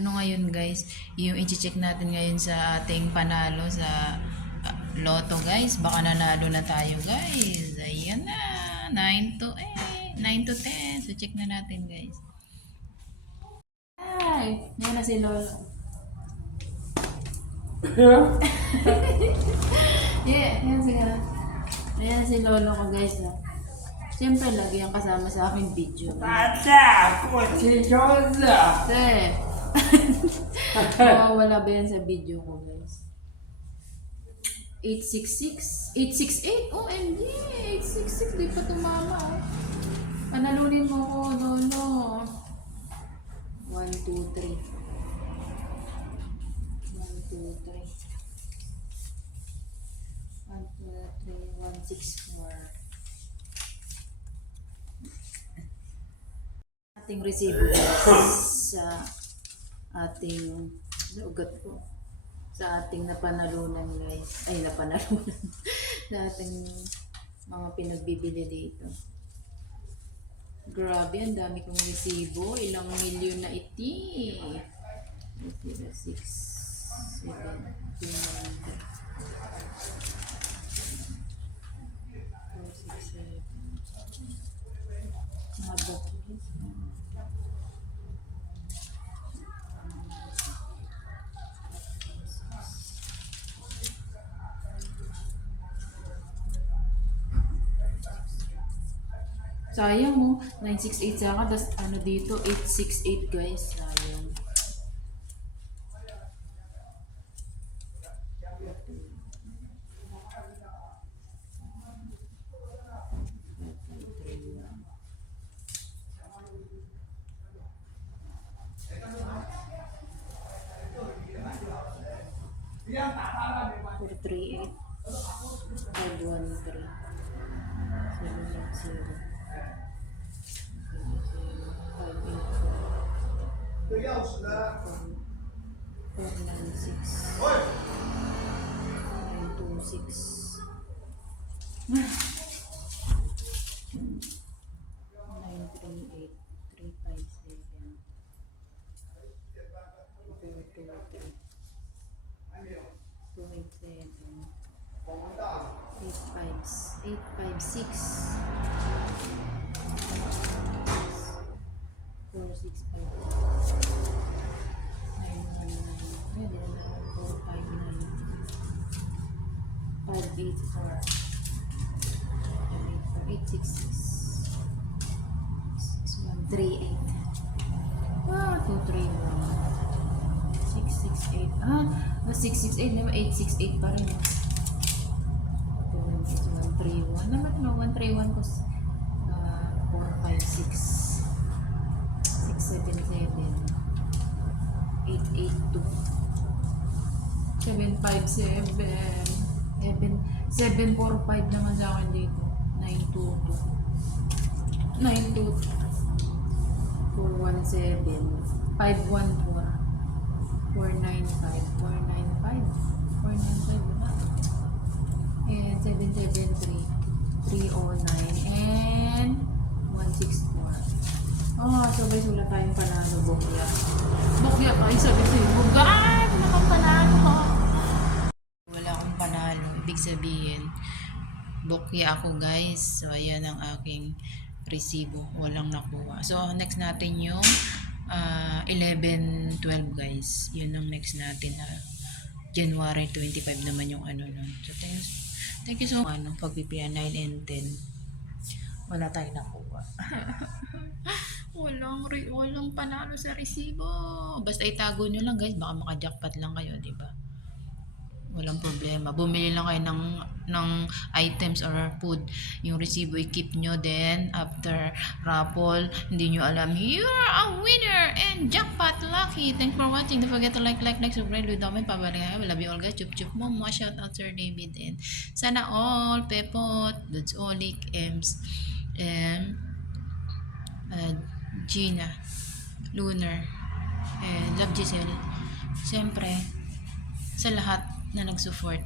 Ano ngayon guys, yung i-check natin ngayon sa ating panalo sa Lotto guys. Baka nanalo na tayo guys. Ayan na, 9 to 10. So check na natin guys. Ay, yan na si Lolo. Yan si Lolo ko guys. Siyempre lagi ang kasama sa aking video. Tata, kutsikosa. Mawawala ba yan sa video ko guys? 866? 868? OMG! 866, di pa tumama. Panalunin mo ko, Lolo. 1, 2, 3. 1, 2, 3. 1, 2, 3, 1, 6, 4. Ating resibo sa ating ugat ko. Sa ating napanalunan guys. Ay, napanalunan. Sa ating mga pinagbibili dito. Grabe, ang dami kong resibo. Ilang milyon na iti. 6, 7, 2, 9, 10. Mga bookings. Sayang mo, 968 saka, tas ano dito, 868 guys. Sayang. Four, 3, 8, 5, 1, 3, 7, 8, 0. 496 926 938 357 423 287 856 465 584 866 6138 231 668 668 naman 868 pa rin 131 naman no 131 ko 456 677 882 757 745 naman sa akin dito 922 922 417 514 495 495 wala and 773 309 and 164 sabay sulat tayong panalo bukya pa sabi sa'yo bugaan nakapanalo wala akong panalo ibig sabihin bukya ako guys so ayan ang aking resibo walang nakuha so next natin yung 11-12 guys yun ang next natin January 25 naman yung ano nun so thank you so much pagpipian 9 and 10 wala tayong nakuha walang panalo sa resibo basta itago nyo lang guys baka maka-jackpot lang kayo diba walang problema bumili lang kayo ng items or food yung resibo i-keep nyo then after raffle hindi nyo alam you're a winner and jackpot lucky thanks for watching don't forget to like subscribe with comment pabalik kayo love you all guys chup mo shout out Sir David and sana all Pepot Dudes Olik Ems and Gina Lunar and Love Giselle siyempre sa lahat na nag-support.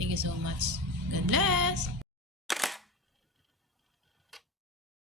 Thank you so much. God bless!